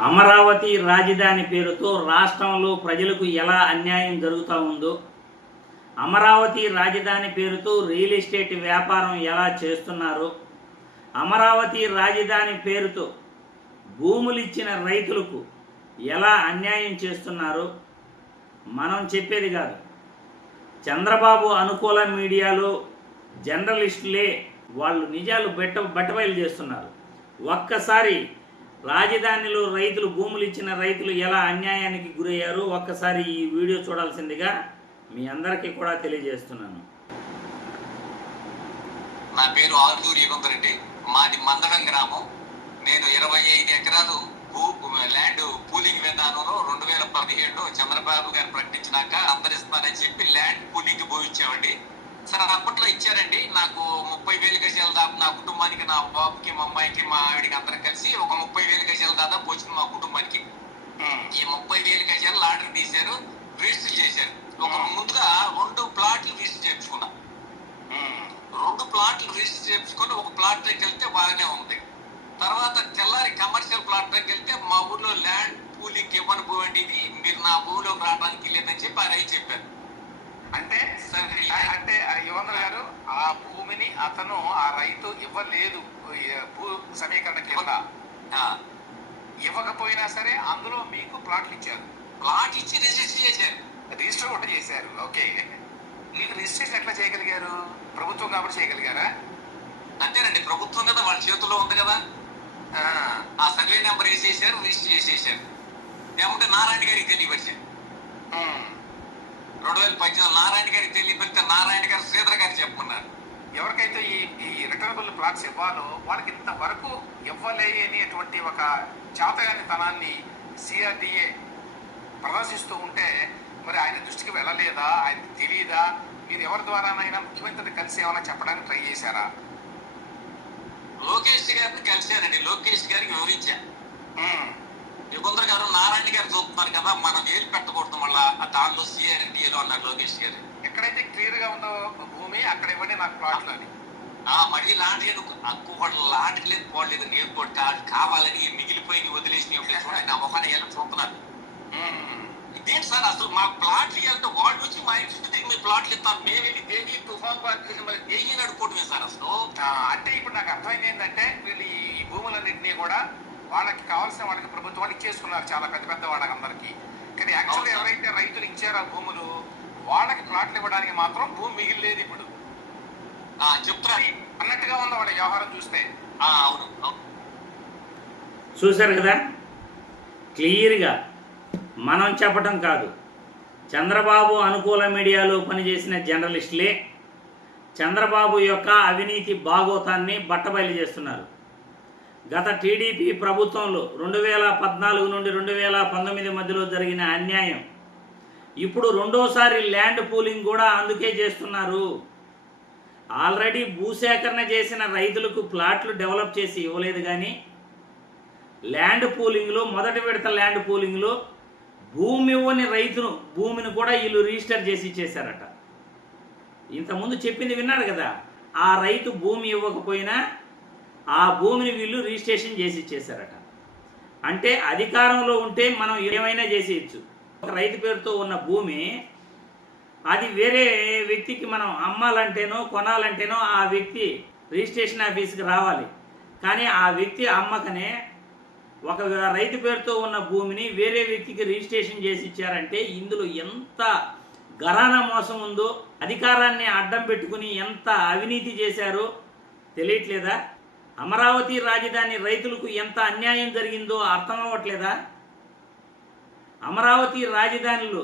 అమరావతి రాజధాని పేరుతో రాష్ట్రంలో ప్రజలకు ఎలా అన్యాయం జరుగుతూ ఉందో, అమరావతి రాజధాని పేరుతో రియల్ ఎస్టేట్ వ్యాపారం ఎలా చేస్తున్నారో, అమరావతి రాజధాని పేరుతో భూములు ఇచ్చిన రైతులకు ఎలా అన్యాయం చేస్తున్నారో మనం చెప్పేది కాదు. చంద్రబాబు అనుకూల మీడియాలో జర్నలిస్టులే వాళ్ళు నిజాలు బట్టబయలు చేస్తున్నారు. ఒక్కసారి రాజధానిలో రైతులు భూములు ఇచ్చిన రైతులు ఎలా అన్యాయానికి గురయ్యారో ఒక్కసారి ఈ వీడియో చూడాల్సిందిగా మీ అందరికీ కూడా తెలియజేస్తున్నాను. నా పేరు ఆర్దూరి యుగంధరెడ్డి. మాది మందడం గ్రామం. నేను 25 ఎకరాలు ల్యాండ్ పూలింగ్ విధానంలో 2017లో చంద్రబాబు గారు ప్రకటించినాక అందరిస్తానని చెప్పి ల్యాండ్ పూలింగ్ పోయించామండి. సరే, అప్పట్లో ఇచ్చారండి. నాకు 30,000 గజాలు దాకా నా కుటుంబానికి, నా బాబుకి, మా అమ్మాయికి, మా ఆవిడికి అందరం కలిసి ఒక 30,000 గజాలు దాదాపు వచ్చింది మా కుటుంబానికి. ఈ 30,000 గజాలు లాటరీ తీశారు, రిజిస్టర్ చేశారు. ఒక ముందుగా 2 ప్లాట్లు రిజిస్టర్ చేయించుకున్నా. 2 ప్లాట్లు రిజిస్టర్ చేయించుకొని ఒక ప్లాట్ దగ్గరికి వెళ్తే బాగానే ఉంది. తర్వాత తెల్లారి కమర్షియల్ ప్లాట్ దగ్గరికి వెళ్తే మా ఊర్లో ల్యాండ్ పూలింగ్ ఇవ్వని పోయండి, ఇది మీరు నా భూమిలోకి రావడానికి లేదని చెప్పి ఆ రైతు చెప్పారు. అంటే యువంధర్ గారు, ఆ భూమిని అతను ఆ రైతు ఇవ్వలేదు భూ సమీకరణ కింద. ఇవ్వకపోయినా సరే అందులో మీకు ప్లాట్లు ఇచ్చారు. ప్లాట్ ఇచ్చి రిజిస్టర్ చేశారు. రిజిస్టర్ కూడా చేశారు. ఓకే, మీకు రిజిస్ట్రేషన్ ఎట్లా చేయగలిగారు? ప్రభుత్వం కాబట్టి చేయగలిగారా? అంతేనండి, ప్రభుత్వం కదా, వాళ్ళ చేతుల్లో ఉంది కదా. ఆ సర్వే నెంబర్ వేసేసారు, రిజిస్టర్ చేసేసారు. ఏమంటే నారాయణ గారికి తెలియపరిచారు. 2018 నారాయణ గారికి తెలియపెడితే నారాయణ గారు శ్రీధర్ గారికి చెప్పమన్నారు. ఎవరికైతే ఈ రిటర్నబుల్ ప్లాట్స్ ఇవ్వాలో వాళ్ళకి ఇంతవరకు ఇవ్వలేనిటువంటి ఒక చాతగాని తనాన్ని సిఆర్డిఏ ప్రదర్శిస్తూ ఉంటే మరి ఆయన దృష్టికి వెళ్ళలేదా? ఆయనకి తెలియదా? మీరు ఎవరి ద్వారానైనా ముఖ్యమంత్రిని కలిసి ఏమైనా చెప్పడానికి ట్రై చేశారా? లోకేష్ గారిని కలిశానండి. లోకేష్ గారికి వివరించా. యుగంధర్ గారు, నారాయణ గారు చూస్తున్నారు కదా, మనం ఏలు పెట్టకూడదు మళ్ళా దానిలో సిఆర్డి ఏదో అన్నారు లోకేష్ గారు. ఎక్కడైతే క్లియర్ గా ఉందో భూమి అక్కడ ఇవ్వండి నాకు ప్లాట్లు అని. మళ్ళీ లాంటి లేదు, లాంటికి లేదు, పోలేదు, నేను కూడా కావాలని మిగిలిపోయి వదిలేసి నా మొహాన్ని ఎలా చూస్తున్నారు. ఇదేంటి సార్, అసలు మా ప్లాట్లు ఇవ్వాలంటే వాళ్ళు వచ్చి మా ఇంటి దగ్గర మీ ప్లాట్లు ఇస్తాను, మేము వెళ్ళి దేవి తుఫాన్ పార్క్ దేని అడుకోవడమే సార్ అసలు. అంటే ఇప్పుడు నాకు అర్థమైంది ఏంటంటే వీళ్ళు ఈ భూములన్నింటినీ కూడా వాళ్ళకి కావాల్సిన వాళ్ళకి ప్రభుత్వాలు ఇచ్చేసుకున్నారు, చాలా పెద్ద పెద్ద వాళ్ళకి అందరికీ. కానీ యాక్చువల్గా ఎవరైతే రైతులు ఇచ్చారో ఆ భూములు వాళ్ళకి ప్లాట్లు ఇవ్వడానికి మాత్రం భూమి మిగిలిలేదు. ఇప్పుడు చెప్తున్నారు అన్నట్టుగా ఉంది వాళ్ళ వ్యవహారం చూస్తే. అవును, చూశారు కదా, క్లియర్గా మనం చెప్పటం కాదు, చంద్రబాబు అనుకూల మీడియాలో పనిచేసిన జర్నలిస్టులే చంద్రబాబు యొక్క అవినీతి బాగోతాన్ని బట్టబయలు చేస్తున్నారు. గత టీడీపీ ప్రభుత్వంలో 2014 నుండి 2019 మధ్యలో జరిగిన అన్యాయం ఇప్పుడు రెండోసారి ల్యాండ్ పూలింగ్ కూడా అందుకే చేస్తున్నారు. ఆల్రెడీ భూసేకరణ చేసిన రైతులకు ప్లాట్లు డెవలప్ చేసి ఇవ్వలేదు, కానీ ల్యాండ్ పూలింగ్లో మొదటి విడత ల్యాండ్ పూలింగ్లో భూమి ఇవ్వని రైతును భూమిని కూడా వీళ్ళు రిజిస్టర్ చేసి ఇచ్చేశారట. ఇంతకుముందు చెప్పింది విన్నారు కదా, ఆ రైతు భూమి ఇవ్వకపోయినా ఆ భూమిని వీళ్ళు రిజిస్ట్రేషన్ చేసి ఇచ్చేశారట. అంటే అధికారంలో ఉంటే మనం ఏమైనా చేసేయచ్చు. ఒక రైతు పేరుతో ఉన్న భూమి అది వేరే వ్యక్తికి మనం అమ్మాలంటేనో కొనాలంటేనో ఆ వ్యక్తి రిజిస్ట్రేషన్ ఆఫీస్కి రావాలి. కానీ ఆ వ్యక్తి అమ్మకనే ఒక రైతు పేరుతో ఉన్న భూమిని వేరే వ్యక్తికి రిజిస్ట్రేషన్ చేసి ఇచ్చారంటే ఇందులో ఎంత ఘరానా మోసం ఉందో, అధికారాన్ని అడ్డం పెట్టుకుని ఎంత అవినీతి చేశారో తెలియట్లేదా? అమరావతి రాజధాని రైతులకు ఎంత అన్యాయం జరిగిందో అర్థం అవ్వట్లేదా? అమరావతి రాజధానిలో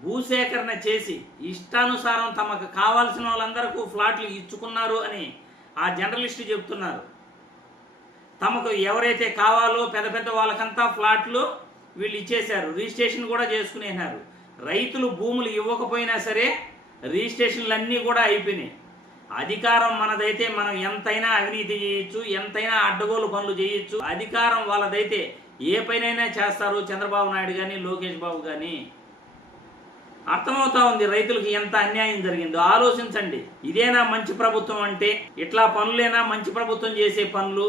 భూసేకరణ చేసి ఇష్టానుసారం తమకు కావాల్సిన వాళ్ళందరికీ ఫ్లాట్లు ఇచ్చుకున్నారు అని ఆ జర్నలిస్టు చెప్తున్నారు. తమకు ఎవరైతే కావాలో పెద్ద పెద్ద వాళ్ళకంతా ఫ్లాట్లు వీళ్ళు ఇచ్చేశారు, రిజిస్ట్రేషన్ కూడా చేసుకునేనారు. రైతులు భూములు ఇవ్వకపోయినా సరే రిజిస్ట్రేషన్లు కూడా అయిపోయినాయి. అధికారం మనదైతే మనం ఎంతైనా అవినీతి చేయొచ్చు, ఎంతైనా అడ్డగోలు పనులు చేయొచ్చు. అధికారం వాళ్ళదైతే ఏ పైనైనా చేస్తారు చంద్రబాబు నాయుడు కానీ లోకేష్ బాబు కానీ. అర్థమవుతా ఉంది రైతులకు ఎంత అన్యాయం జరిగిందో. ఆలోచించండి, ఇదేనా మంచి ప్రభుత్వం అంటే? ఇట్లా పనులేనా మంచి ప్రభుత్వం చేసే పనులు?